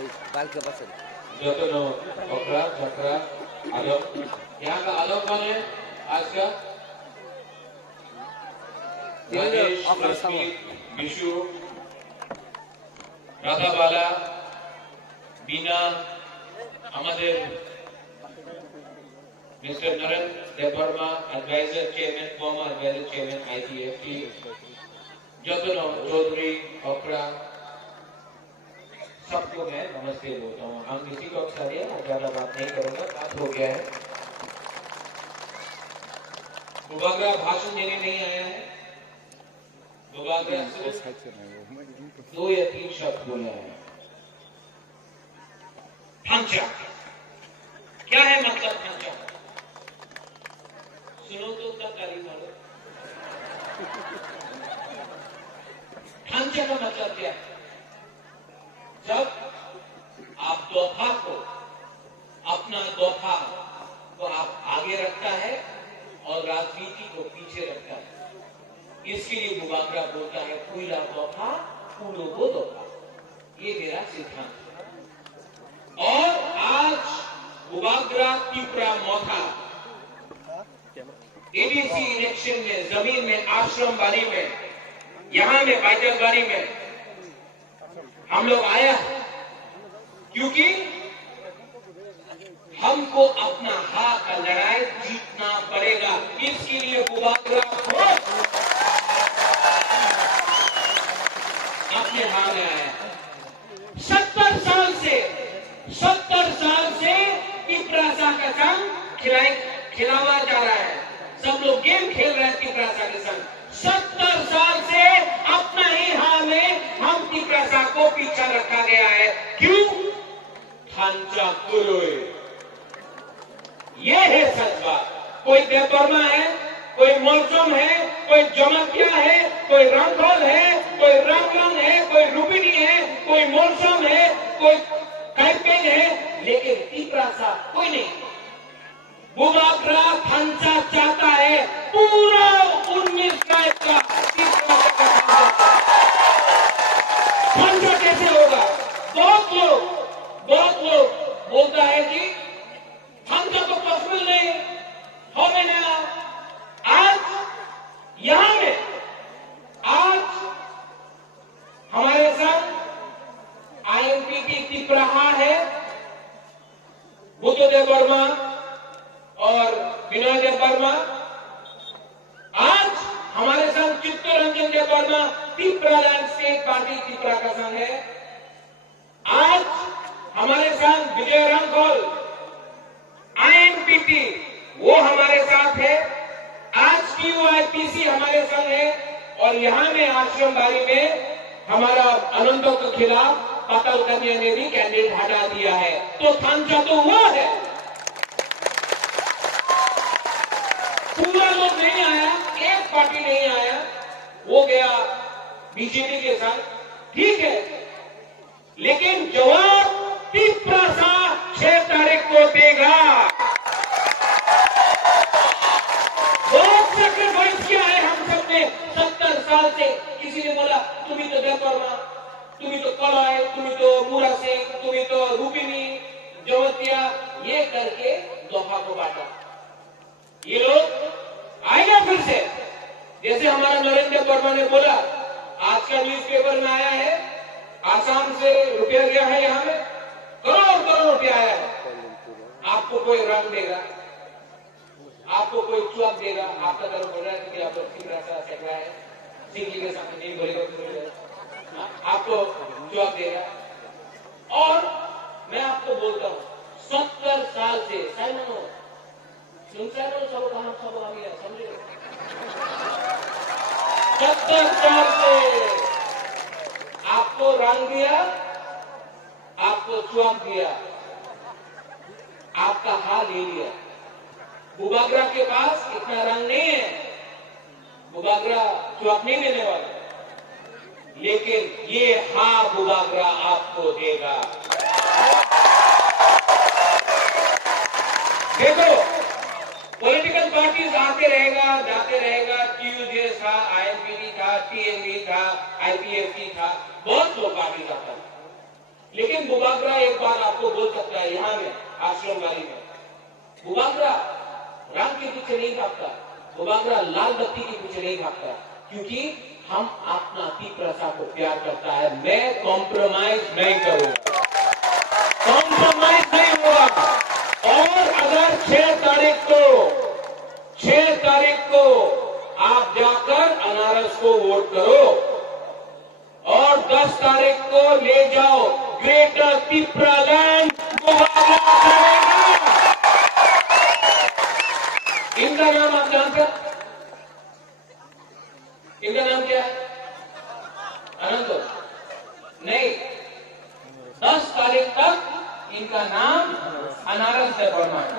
जतनो ओकरा छकरा आलोक, यहाँ का आलोक कौन है आज का? राजेश, लक्ष्मी, विशु, राधा बाला, बीना, हमारे mister Narendra Debbarma, adviser chairman, former adviser chairman IPFT, Jatno Chowdhury, ओकरा, सबको मैं नमस्ते बोलता हूँ। हम किसी को अक्सर ज्यादा बात नहीं करूंगा, बात हो गया है। मुबागरा भाषण देने नहीं आया है। मुबागरा सिर्फ 2 या 3 शब्द बोला है। ढांचा क्या है, मतलब ढांचा सुनो तो तब ताली मारो। ढांचा का मतलब क्या है? जब आप दोफा को, अपना दोफा को आप आगे रखता है और राजनीति को पीछे रखता है, इसके लिए मुबागरा बोलता है पूरा दोफा पूरो वो दोफा। ये मेरा सिद्धांत है। और आज मुबागरा त्रिपुरा मोथा ABC इलेक्शन में, जमीन में, आश्रम बाड़ी में, यहां में बाइजल बाड़ी में हम लोग आया क्योंकि हमको अपना हक का लड़ाई जीतना पड़ेगा। इसके लिए मुबागरा को अपने हाथ में आया। 70 साल से तिपरासा का संग खिलावा जा रहा है। सब लोग गेम खेल रहे हैं तिपरासा के संग। 70 साल से अपना ही हाल में हम तिपरासा को पीछा रखा गया है। क्यों? ढांचा कुरोए, ये है सच बात। कोई देवर्मा है, कोई मौसम है, कोई जमकिया है, कोई रंगोल है, कोई रंगलन है, कोई रुबिनी है, कोई मौसम है, कोई कैपेन है, लेकिन तिपरासा कोई नहीं। मुबागरा ढांचा चाहता है पूरा 19 का ढांचा कैसे होगा? बहुत लोग बोलता है कि ढांचा तो पॉसिबल नहीं हो में ना। आज यहां में हमारे साथ IMPT तिपराहा है, बुद्धदेव वर्मा और विनय देव वर्मा। आज हमारे साथ Chittaranjan Dev Varma, Tripura land state party Tripura का संघ है। आज हमारे साथ विजय रंगोल IMPT, वो हमारे साथ है। आज TUIPC हमारे संग है। और यहां में आश्रम बाड़ी में हमारा अनंतों के खिलाफ पतल कन्या ने भी कैंडिडेट हटा दिया है। तो ढांचा तो हुआ है। पूरा लोग नहीं आया, एक पार्टी नहीं आया, वो गया बीजेपी के साथ, ठीक है। लेकिन जवाब तिपरासा 6 तारीख को देगा। बहुत सैक्रिफाइस किया है हम सबने 70 साल से। किसी ने बोला तुम्ही तो देवर्मा, तुम्ही तो कलाय, तुम्ही तो मूरा सिंह, तुम्ही तो रूपिनी, जवतिया, ये करके दोफा को बांटा। ये लोग आएगा फिर से। जैसे हमारा नरेंद्र वर्मा ने बोला, आज का न्यूज़पेपर में आया है, आसाम से रुपया गया है, यहां में करोड़ रुपया आया है। आपको कोई रंग देगा, आपको कोई चौक देगा। आपका धर्म बोल रहा है कि आप तिपरासा सेकड़ा है, सिंगली के सामने नहीं बोलेगा, आपको चौक देगा। और मैं आपको बोलता हूं 70 साल से साइमनो सब हम समझे 70 साल से आपको रंग दिया, आपको चौक दिया, आपका हाल ले लिया। मुबागरा के पास इतना रंग नहीं है, मुबागरा चौक नहीं देने वाला, लेकिन ये हाँ मुबागरा आपको देगा। देखो, पॉलिटिकल पार्टीज आते रहेगा, जाते रहेगा। TUJS था, IMPT था, TNV था, IPFT था, बहुत लोग पार्टीज आता है। लेकिन बुबागरा एक बार आपको बोल सकता है यहाँ में आश्रमवाड़ी में, बुबागरा रंग के पीछे नहीं भागता, बुबागरा लाल बत्ती के पीछे नहीं भागता, क्योंकि हम अपना तीव्रता को प्यार करता है। मैं कॉम्प्रोमाइज नहीं करूंगा, कॉम्प्रोमाइज नहीं होगा। और अगर 6 तारीख को आप जाकर अनारस को वोट करो और 10 तारीख को ले जाओ ग्रेटर तिप्रालैंड मुकाबला करेगा। इनका नाम आप जानते हैं? इनका नाम क्या है? अनंत नहीं, 10 तारीख तक इनका नाम अनारस वर्मा है।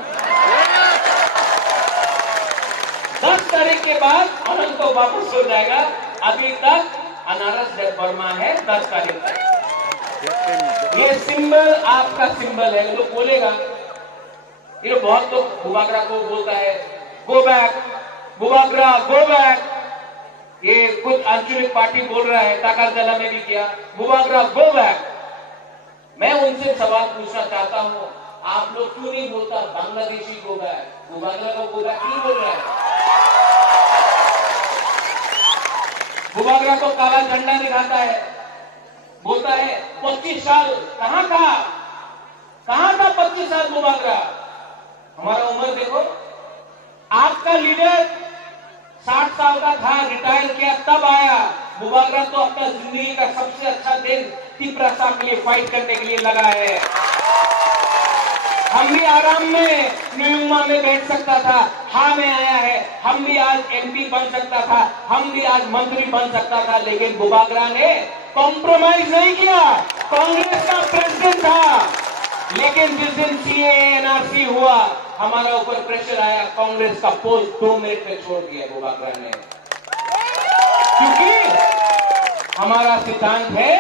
10 तारीख के बाद अनंत को वापस हो जाएगा। अभी तक अनारस वर्मा है 10 तारीख तक। ये सिंबल आपका सिंबल है। लोग बोलेगा, ये बहुत लोग बुबागरा को बोलता है go back, Bubagra go back. ये कुछ आंचलिक पार्टी बोल रहा है, टाकरजला में भी किया, बुबागरा गो बैक। मैं उनसे सवाल पूछना चाहता हूं, आप लोग क्यों नहीं बोलता बांग्लादेशी गो बैक, बुबागरा को गो बैक क्यों बोल रहा है? बुबागरा को काला झंडा दिखाता है, बोलता है 25 साल कहां था 25 साल बुबागरा? हमारा उम्र देखो, आपका लीडर 60 साल का था, रिटायर किया तब आया। बुबागरा तो अपना जिंदगी का सबसे अच्छा दिन तिप्रासा के लिए फाइट करने के लिए लगा है। हम भी आराम में न्यूमा में बैठ सकता था, हाँ में आया है। हम भी आज एमपी बन सकता था, हम भी आज मंत्री बन सकता था, लेकिन बुबागरा ने कॉम्प्रोमाइज नहीं किया। कांग्रेस का प्रेसिडेंट था, लेकिन जिस दिन सीए एनआरसी हुआ, हमारा ऊपर प्रेशर आया, कांग्रेस का पोस्ट 2 मिनट में छोड़ दिया बुबागरा ने, क्योंकि हमारा सिद्धांत है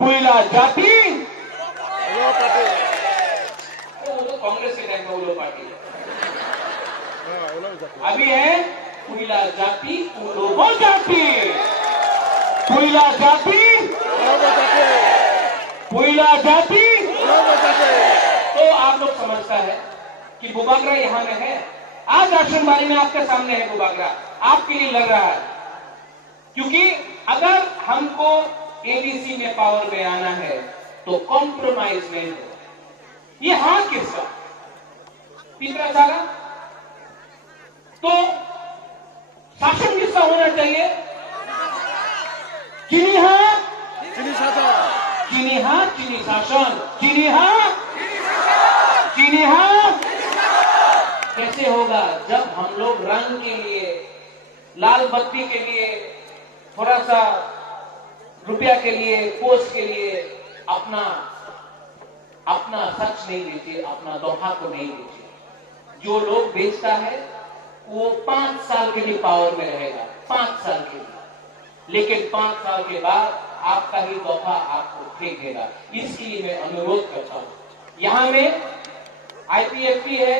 पुइला जाति। वो तो कांग्रेस के टाइम का उलो पार्टी है, अभी है पुइला जाति उलो जाति, पुइला जाति पुइला जाति। तो आप लोग समझता है कि बुबागरा यहां में है। आज आश्रमबाड़ी में आपके सामने है बुबागरा, आपके लिए लग रहा है, क्योंकि अगर हमको एडीसी में पावर में आना है तो कॉम्प्रोमाइज नहीं हो। ये हाथ किसका? तीसरा का। तो शासन किसका होना चाहिए? चीनी हाथ चीनी शासन, चीनी हाथ चीनी शासन, चीनी हाथ चीनी हाथ। कैसे होगा? जब हम लोग रंग के लिए, लाल बत्ती के लिए, थोड़ा सा रुपया के लिए, पोस्ट के लिए अपना सच नहीं बेचे, अपना दोहा को नहीं बेचे। जो लोग बेचता है वो 5 साल के लिए पावर में रहेगा, 5 साल के लिए, लेकिन 5 साल के बाद आपका ही दोहा आपको फेंक देगा। इसलिए मैं अनुरोध करता हूं, यहां में आईपीएफटी है,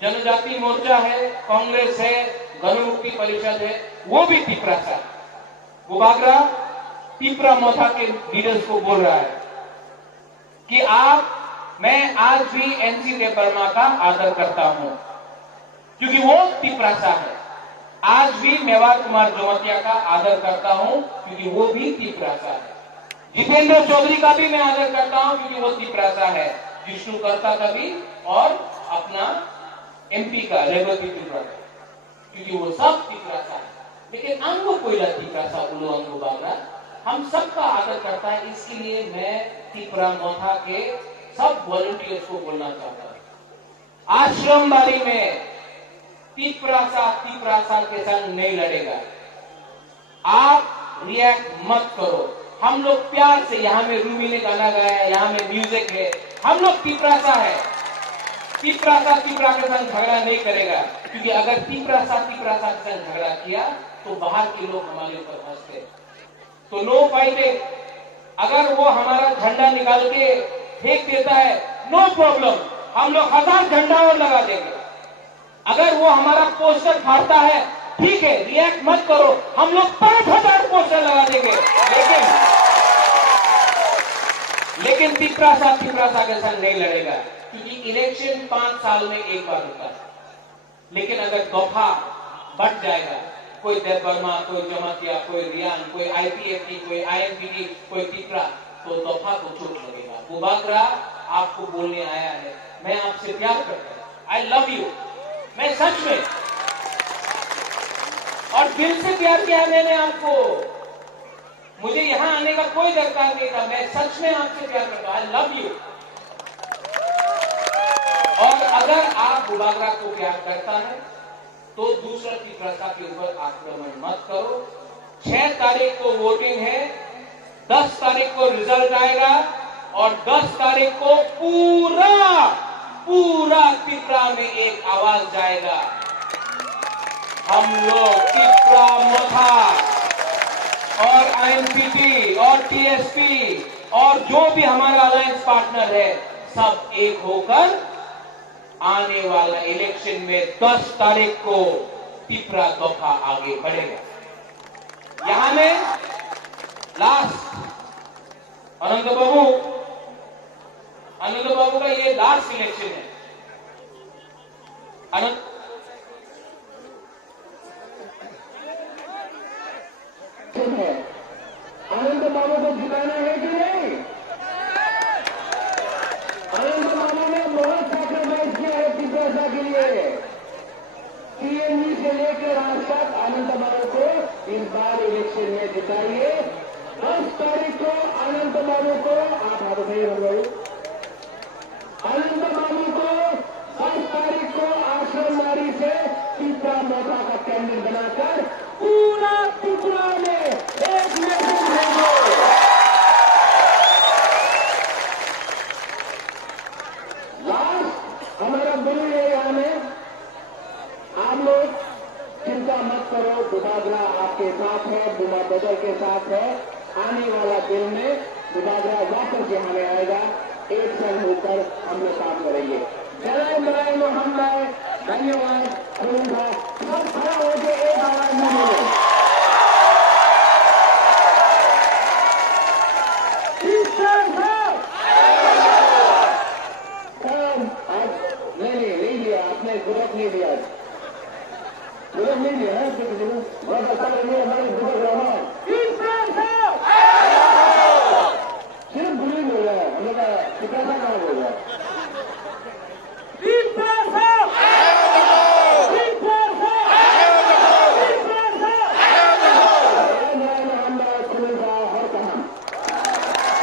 जनजाति मोर्चा है, कांग्रेस है, गणमुक्ति परिषद है, वो भी तिप्रासा है। बुबागरा तिप्रा मोथा के लीडर्स को बोल रहा है कि मैं आज भी एनसी देवबर्मा का आदर करता हूं, क्योंकि वो तिप्रासा है। आज भी मेवाड़ कुमार जोमतिया का आदर करता हूं, क्योंकि वो भी तिप्रासा है। जितेंद्र चौधरी का भी मैं आदर करता हूं, क्योंकि वो तिप्रासा है। विष्णु कर्ता का भी, और अपना एमपी का रेवती तिप्रा, क्योंकि वो सब तिप्रासा है। लेकिन अंगो कोयला तिप्रासा उलो अंगो बागरा हम सबका आदर करता है। इसके लिए मैं तिप्रा मोथा के सब वॉलंटियर्स को बोलना चाहता हूं, आश्रमबाड़ी में तिप्रासा के संग नहीं लड़ेगा। आप रिएक्ट मत करो। हम लोग प्यार से, यहाँ में रूबी ने गाना गाया है, यहाँ में म्यूजिक है, हम लोग तिप्रासा है। तिप्रा के संग झगड़ा नहीं करेगा, क्योंकि अगर तिप्रासा के संग झगड़ा किया तो बाहर के लोग हमारे ऊपर हंसते। तो नो फाइटिंग। अगर वो हमारा झंडा निकाल के फेंक देता है, नो प्रॉब्लम, हम लोग 1000 झंडा और लगा देंगे। अगर वो हमारा पोस्टर फाड़ता है, ठीक है, रिएक्ट मत करो, हम लोग 5000 पोस्टर लगा देंगे। तिपरा सा के संग नहीं लड़ेगा, क्योंकि इलेक्शन 5 साल में एक बार होता है। लेकिन अगर दफा बढ़ जाएगा, कोई देवबर्मा, कोई जमातिया, कोई रियान, कोई आईपीएफटी, कोई आईएमपीटी, कोई तिपरा, तो दफा को चोट लगेगा। बुबागरा आपको बोलने आया है, मैं आपसे प्यार करता हूं, आई लव यू। मैं सच में और दिल से प्यार किया है मैंने आपको। मुझे यहां आने का कोई दरकार नहीं था, मैं सच में आपसे प्यार करता हूं, आई लव यू। और अगर आप बुबागरा को प्यार करता है तो दूसरा तिपरा के ऊपर आक्रमण मत करो। 6 तारीख को वोटिंग है, 10 तारीख को रिजल्ट आएगा और 10 तारीख को पूरा तिपरा में एक आवाज जाएगा, हम लोग तिपरा मोथा और आईएमपीटी और टीएसपी और जो भी हमारा अलायंस पार्टनर है, सब एक होकर आने वाला इलेक्शन में 10 तारीख को तिपरा दफा आगे बढ़ेगा। यहां में लास्ट अनंत बाबू का ये लास्ट इलेक्शन है। अनंत बाबू को जिताना है कि नहीं? अनंत बाबू ने बहुत सैक्रिफाइस किया है तिपरा के लिए। सीएनजी से लेकर आज तक अनंत बाबू को इस बार इलेक्शन में जिताइए। 10 तारीख को अनंत बाबू को आप हाथ नहीं हो, अनंत बाबू को 10 तारीख को आश्रमदारी से तिपरा मोटा का कैंडिडेट बनाकर पूरा तिपरा में एक मैसेज भेजो। लास्ट हमारा गुरु है यहाँ में, आप लोग चिंता मत करो, बुबागरा आपके साथ है, बुमा बदल के साथ है। आने वाला दिन में बुबागरा वापस यहाँ में आएगा, एक संग होकर हम लोग काम करेंगे। जय मराय मोहम्मद, धन्यवाद। सब खड़ा होकर एक आवाज में बोले, नहीं लिया आपने, गुरु नहीं लिया, गुरु नहीं लिया है, बहुत अच्छा नहीं हमारे गुरु रहमान सिर्फ गुरु बोल रहा है, हम लोग का पिता कहाँ बोल रहा है।